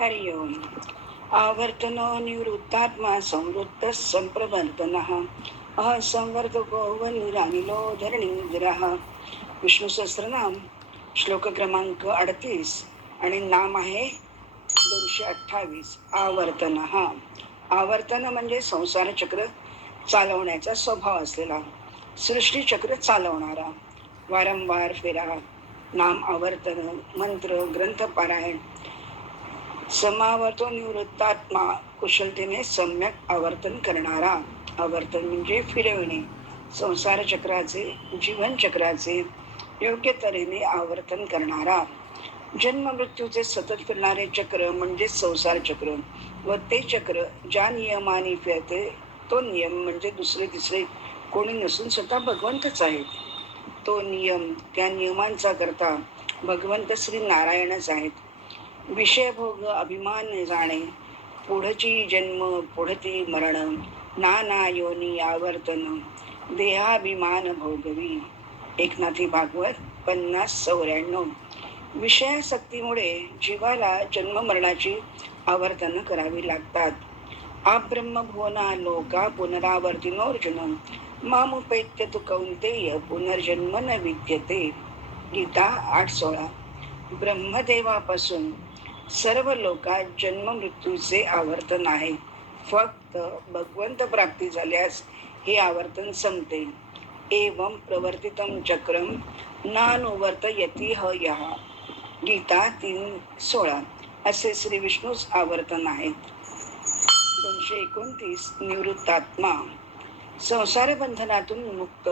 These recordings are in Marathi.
हरि ओम आवर्तनो निवृत्तात्मा संवृत्त संप्रवर्तन। असंवर्तको वनिरानिलो धरणीग्रह विष्णू सहस्त्रनाम श्लोक क्रमांक अडतीस आणि नाम आहे दोनशे अठ्ठावीस आवर्तन। हा आवर्तन म्हणजे संसार चक्र चालवण्याचा स्वभाव असलेला सृष्टीचक्र चालवणारा वारंवार फेरा नाम आवर्तन मंत्र ग्रंथ पारायण समावर्तो निवृत्तात्मा. कुशलतेने सम्यक आवर्तन करणारा. आवर्तन म्हणजे फिरविणे. संसार चक्राचे जीवन चक्राचे योग्य तऱ्हेने आवर्तन करणारा. जन्म मृत्यूचे सतत फिरणारे चक्र म्हणजे संसार चक्र व ते चक्र ज्या नियमाने फिरते तो नियम म्हणजे दुसरे तिसरे कोणी नसून स्वतः भगवंतच आहेत. तो नियम त्या नियमांचा करता भगवंत श्री नारायणच आहेत. विषयभोग अभिमान जाणे पुढची जन्म पुढती मरण नाना योनी आवर्तन देहाभिमान भोगवी. एकनाथी भागवत पन्नास चौऱ्याण्णव. विषयासक्तीमुळे जीवाला जन्म मरणाची करावी लागतात. आब्रह्मभुवना लोका पुनरावर्तिनोर्जुन मामुपैत्य तु कौंतेय पुनर्जन्म न विद्यते. गीता आठ सोळा. ब्रह्मदेवापासून सर्व लोकात जन्म मृत्यूचे आवर्तन आहे. फक्त भगवंत प्राप्ती झाल्यास हे आवर्तन संपते. एवं प्रवर्तितम चक्रम नानुवर्त यती ह यहा गीता तीन सोळा. असे श्री विष्णूच आवर्तन आहेत दोनशे एकोणतीस निवृत्तात्मा. संसार बंधनातून मुक्त.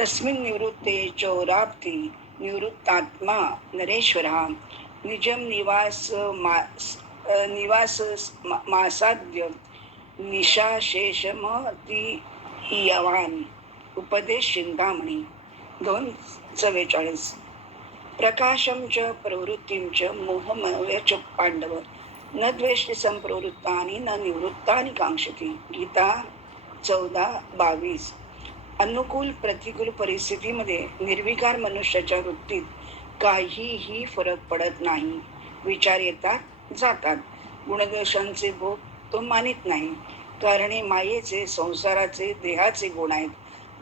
तस्मिन निवृत्ते चौराप्ती निवृत्तात्मा नरेश्वरा. निजम निवास मास निवास मासाद्य निशाशेषमती यवान. उपदेश चिंतामणी दोन चव्वेचाळीस. प्रकाशम च प्रवृत्तीं च मोहमय च पांडव. न द्वेष्टी संप्रवृत्तानि न निवृत्तानि कांक्षती गीता चौदा बावीस. अनुकूल प्रतिकूल परिस्थितीमध्ये निर्विकार मनुष्याच्या वृत्तीत काहीही फरक पडत नाही. विचार येतात जातात. गुणदोषांचे भोग तो मानित नाही. कारण हे मायेचे संसाराचे देहाचे गुण आहेत.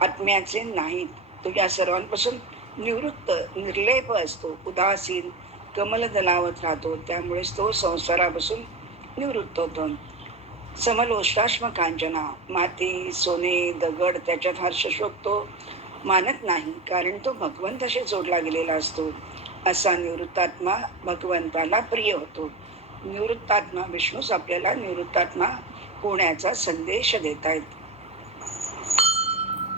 आत्म्याचे नाहीत. तो या सर्वांपासून निवृत्त निर्लेप असतो. उदासीन कमल दलावत राहतो. त्यामुळेच तो संसारापासून निवृत्त होतो. समलोष्टाश्म कांचना माती सोने दगड त्याच्यात हर्ष शोधतो मानत नाही कारण तो भगवंताशी जोडला गेलेला असतो. असा निवृत्तात्मा भगवंताला प्रिय होतो. निवृत्तात्मा विष्णूच आपल्याला निवृत्तात्मा होण्याचा संदेश देत आहेत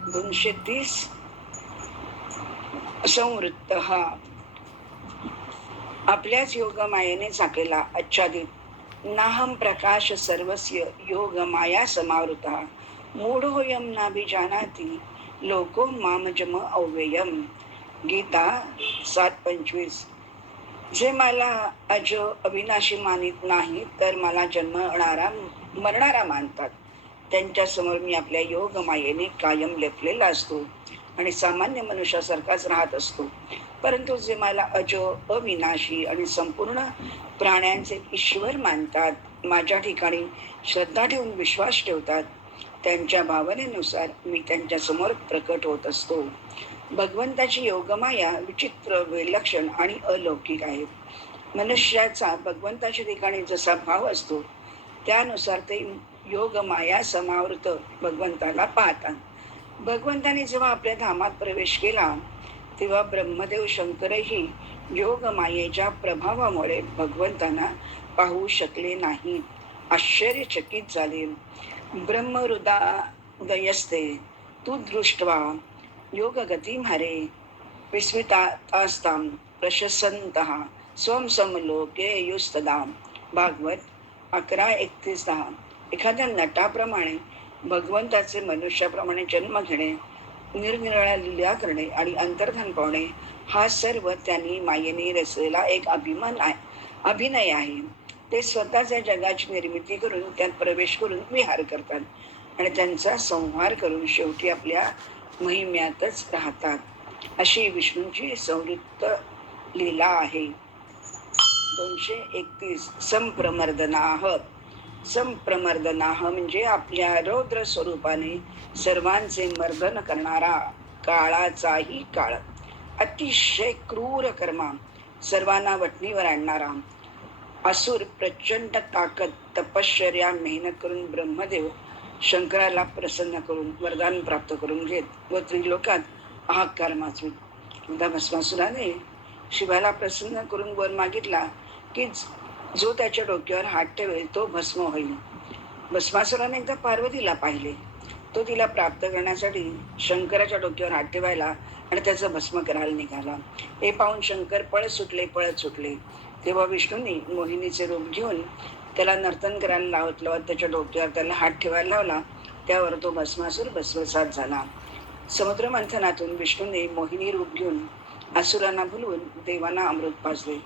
दोनशे तीस संवृत्त हा आपल्याच योगमायेने झाकेला आच्छादित नाहम प्रकाश सर्वस्य योग माया समावृता. मूढोयम नाभिजानाती लोको मामजम अव्ययम गीता सात पंचवीस। जे मला अज अविनाशी मानित नाही तर मला जन्मणारा मरणारा मानतात. त्यांच्यासमोर मी आपल्या योग मायेने कायम लेपलेला असतो आणि सामान्य मनुष्यासारखाच राहत असतो. परंतु जे मला अज अविनाशी आणि संपूर्ण प्राण्यांचे ईश्वर मानतात माझ्या ठिकाणी श्रद्धा ठेवून विश्वास ठेवतात त्यांच्या भावनेनुसार मी त्यांच्यासमोर प्रकट होत असतो. भगवंताची योगमाया विचित्र विलक्षण आणि अलौकिक आहे. मनुष्याचा भगवंताच्या ठिकाणी जसा भाव असतो त्यानुसार ते योगमाया समावृत भगवंताला पाहतात. भगवंताने जेव्हा आपल्या धामात प्रवेश केला तेव्हा ब्रह्मदेव शंकरही योगमायेच्या प्रभावामुळे भगवंतांना पाहू शकले नाही. आश्चर्यचकित झाले. ब्रह्महृदादयस्ते तु दृष्ट्वा योगगतिं हरे। विस्मितास्तां प्रशसन्तः स्वं समलोके भागवत अकरा एकतीस दहा। एखाद्या नटाप्रमाणे भगवंताचे मनुष्याप्रमाणे जन्म घेणे निरनिराळ्या लिल्या करणे आणि अंतर्धन पावणे हा सर्व त्यांनी मायेने रचलेला एक अभिमान आहे अभिनय आहे. ते स्वतःच्या जगाची निर्मिती करून त्यात प्रवेश करून विहार करतात. आणि त्यांचा संहार करून शेवटी आपल्या महिम्यातच राहतात. अशी विष्णूंची संवृत्त लीला आहे. दोनशे एकतीस संप्रमर्दनाह. संप्रमर्दनाह म्हणजे आपल्या रौद्र स्वरूपाने सर्वांचे मर्दन करणारा काळाचाही काळ. अतिशय क्रूर कर्मा सर्वांना वटणीवर आणणारा. असुर प्रचंड ताकद तपश्चर्या मेहनत करून ब्रह्मदेव शंकराला प्रसन्न करून वरदान प्राप्त करून घेत. व त्रिलोकात हाहाकार माचवीत एकदा भस्मासुराने शिवाला प्रसन्न करून वर मागितला की जो त्याच्या डोक्यावर हात ठेवेल तो भस्म होईल. भस्मासुराने एकदा पार्वतीला पाहिले. तो तिला प्राप्त करण्यासाठी शंकराच्या डोक्यावर हात ठेवायला आणि त्याचं भस्म करायला निघाला. हे पाहून शंकर पळत सुटले पळत सुटले. तेव्हा विष्णूंनी मोहिनीचे रूप घेऊन त्याला नर्तन करायला लावत लावत त्याच्या डोक्यावर त्याला हात ठेवायला लावला त्यावर तो भस्मासूर भस्मसात झाला. समुद्र मंथनातून विष्णूने मोहिनी रूप घेऊन असुरांना भुलवून देवांना अमृत पाजले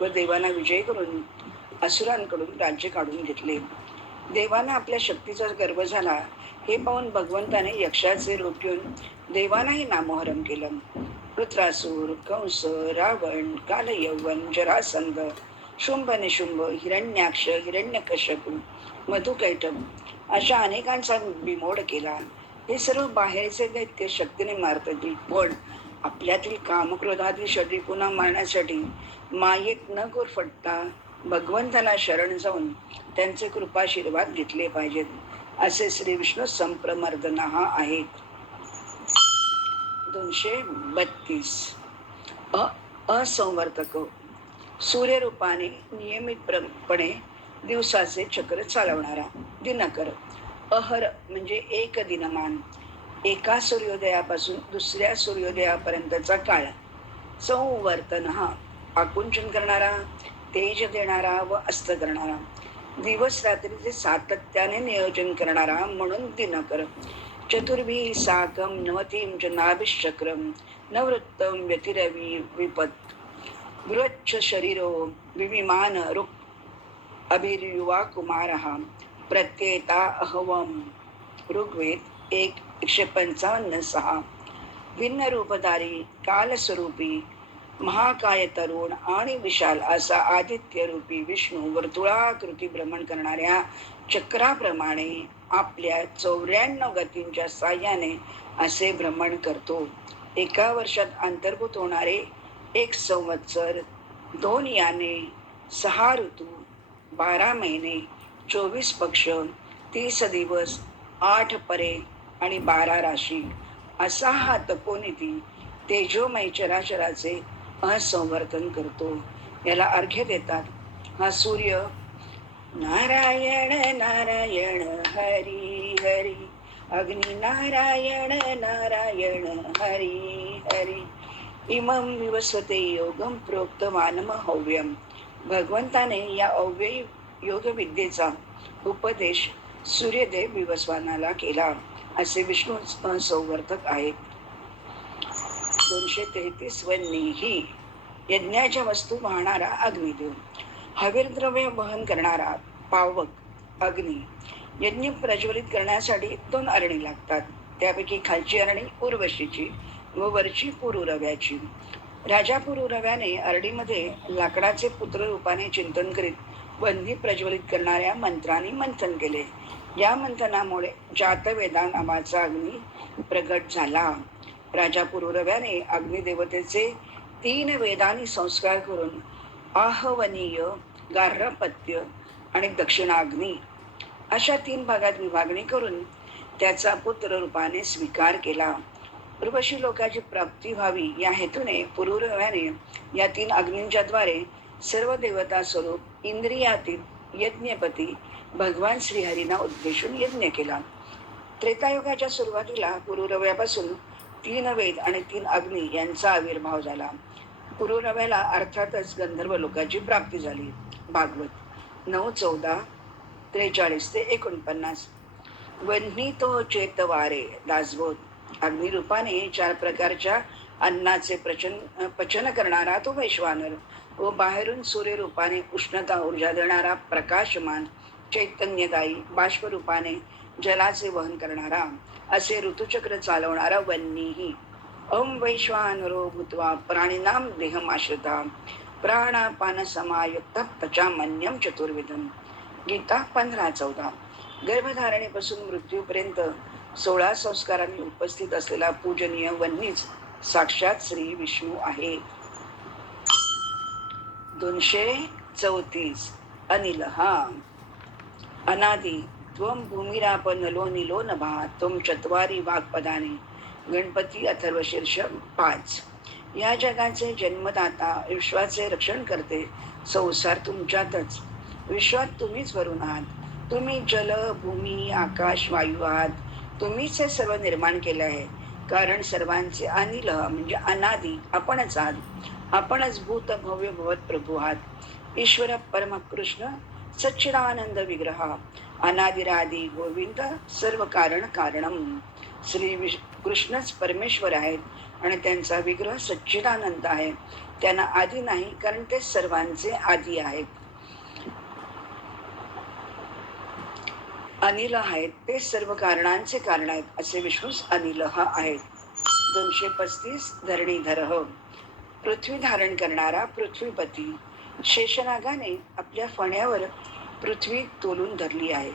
व देवांना विजय करून असुरांकडून राज्य काढून घेतले. देवांना आपल्या शक्तीचा गर्व झाला हे पाहून भगवंताने यक्षाचे रूप घेऊन देवांनाही नामोहरम केलं. वृत्रासूर कंस रावण कालयवन जरासंध शुंभ निशुंभ हिरण्याक्ष हिरण्यकश्यप मधुकैटभ अशा अनेकांचा बिमोड केला. हे सर्व बाहेरचे दैत्य शक्तीने मारतात. पण आपल्यातील कामक्रोधातील शरीर पुन्हा मारण्यासाठी मायेत न गुरफटता भगवंताला शरण जाऊन त्यांचे कृपाशीर्वाद घेतले पाहिजेत. असे श्री विष्णू संप्रमर्दना आहेत. दोनशे बत्तीस. अ असंवर्तक. सूर्यरूपाने नियमितपणे दिवसाचे चक्र चालवणारा दिनकर. अहर म्हणजे एक दिनमान. एका सूर्योदयापासून दुसऱ्या सूर्योदयापर्यंतचा काळ. संवर्तन हा आकुंचन करणारा तेज देणारा व अस्त करणारा. दिवस रात्रीचे सातत्याने नियोजन करणारा म्हणून दिनकर. चतुर्भिः साकं नवतीं च नाभिश्चक्रं नवृत्तं व्यतिरवि विपत्। बृहच्छ शरीरो विविमान रुक् अभिर्युवा कुमारः। प्रत्येता अहवम ऋग्वेद एक एकशे पंचावन्न सहा भिन्न रूपधारी कालस्वरूपी महाकाय तरुण आणि विशाल असा आदित्यरूपी विष्णू वर्तुळाकृती भ्रमण करणाऱ्या चक्राप्रमाणे आपल्या चौऱ्याण्णव गतींच्या साह्याने असे भ्रमण करतो. एका वर्षात अंतर्भूत होणारे एक संवत्सर दोन याने सहा ऋतू बारा महिने चोवीस पक्ष तीस दिवस आठ परे आणि बारा राशी. असा हा तपोनिधी तेजोमय चराचराचे असंवर्धन करतो. याला अर्घ्य देतात. हा सूर्य नारायण नारायण हरी हरी. अग्नि नारायण नारायण हरी हरी. इमं विवस्वते योगम प्रोक्तमानम हव्यम भगवंताने या अव्यय योगविद्येचा उपदेश सूर्यदेव विवस्वानाला केला. असे विष्णू संवर्धक आहेत. दोनशे तेहतीस वन्नी यज्ञाच्या वस्तू वाहणारा अग्निदेव. हवीरद्रव्य वहन करणारा पावक अग्नी यज्ञ प्रज्वलित करण्यासाठी दोन अरणी लागतात. त्यापैकी खालची अरणी उर्वशीची व वरची पुरुरव्याची. राजा पुरुरव्याने अरडीमध्ये लाकडाचे पुत्र रूपाने चिंतन करीत वन्नी प्रज्वलित करणाऱ्या मंत्रांनी मंथन केले. या मंथनामुळे जातवेदा नावाचा अग्नी प्रगट झाला. राजा पुरुरव्याने अग्निदेवतेचे तीन वेदानी संस्कार करून आहवनीय गार्हपत्य आणि दक्षिणाग्नी अशा तीन भागात विभागणी करून त्याचा पुत्र रूपाने स्वीकार केला. उर्वशी लोकाची प्राप्ती व्हावी या हेतूने पुरुरव्याने या तीन अग्नींच्या द्वारे सर्व देवता स्वरूप इंद्रियातील यज्ञपती भगवान श्रीहरींना उद्देशून यज्ञ केला. त्रेतायुगाच्या सुरुवातीला पुरुरव्यापासून तीन वेद आणि तीन अग्नी यांचा आविर्भाव झाला. पुरुरव्याला अर्थातच गंधर्व लोकांची प्राप्ती झाली. भागवत नऊ चौदा त्रेचाळीस ते एकोणपन्नास. वन्ही तो चेतवारे दासबोध. अग्निरूपाने चार प्रकारच्या अन्नाचे प्रचन पचन करणारा तो वैश्वानर व बाहेरून सूर्यरूपाने उष्णता ऊर्जा देणारा प्रकाशमान चैतन्यदायी बाष्परूपाने जलाचे वहन करणारा असे ऋतुचक्र चालवणारा वन्नीही ओम वैश्वानरो भूत्वा प्राणीनाम देहमाश्रिता प्राणापान समायुक्त पचामन्यम चतुर्विधम। गीता पंधरा चौदा। गर्भधारणेपासून मृत्यूपर्यंत सोळा संस्कारांनी उपस्थित असलेला पूजनीय वन्नीच साक्षात श्री विष्णू आहे। दोनशे चौतीस। अनिल हा। अनादी त्वम भूमिराप नलो निलो नभा तुम चत्वारी वाक्पदाने। गणपती अथर्वशीर्ष पाच. या जगाचे जन्मदाता विश्वाचे रक्षण करते. संसार तुमच्यातच. विश्वात तुम्हीच वरून आहात. तुम्ही जल भूमी आकाश वायू आहात. तुम्हीच हे सर्व निर्माण केले आहे. कारण सर्वांचे अनिल म्हणजे अनादी आपणच आहात. आपणच भूत भव्य भवत प्रभू आहात. ईश्वर परमकृष्ण सच्चिदानंद विग्रह अनादिरादी गोविंद सर्व कारण कारणम श्री विश कृष्णच परमेश्वर आहेत आणि त्यांचा विग्रह सच्चिदानंद आहे. त्यांना आधी नाही कारण ते सर्वांचे आधी आहेत. अनिल आहेत ते सर्व कारणांचे कारण आहेत असे विष्णूस अनिल आहेत. दोनशे पस्तीस धरणीधर. पृथ्वी धारण करणारा पृथ्वीपती. शेषनागाने आपल्या फण्यावर पृथ्वी तोलून धरली आहे.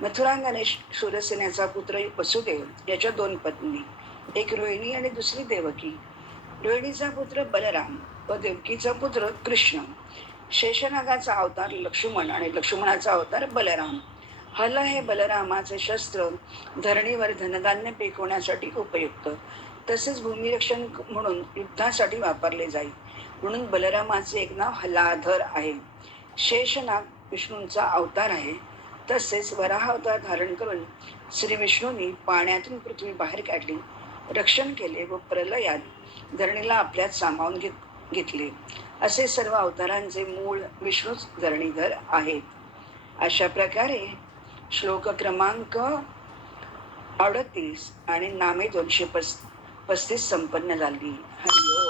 मथुरांगाने सूरसेनेचा पुत्र वसुदेव याच्या दोन पत्नी एक रोहिणी आणि दुसरी देवकी. रोहिणीचा पुत्र बलराम व देवकीचा पुत्र कृष्ण. शेषनागाचा अवतार लक्ष्मण आणि लक्ष्मणाचा अवतार बलराम. हल हे बलरामाचे शस्त्र धरणीवर धनधान्य पिकवण्यासाठी उपयुक्त. तसेच भूमिरक्षण म्हणून युद्धासाठी वापरले जाईल म्हणून बलरामाचे एक नाव हलाधर आहे. शेषनाग विष्णूंचा अवतार आहे. तसेच वराह अवतार धारण करून श्री विष्णूंनी पाण्यातून पृथ्वी बाहेर काढली. रक्षण केले व प्रलयात धरणीला आपल्यात सामावून घेत घेतले. असे सर्व अवतारांचे मूळ विष्णूच धरणीधर आहेत. अशा प्रकारे श्लोक क्रमांक अडतीस आणि नामे दोनशे पस पस्तीस संपन्न झाली. हरिओ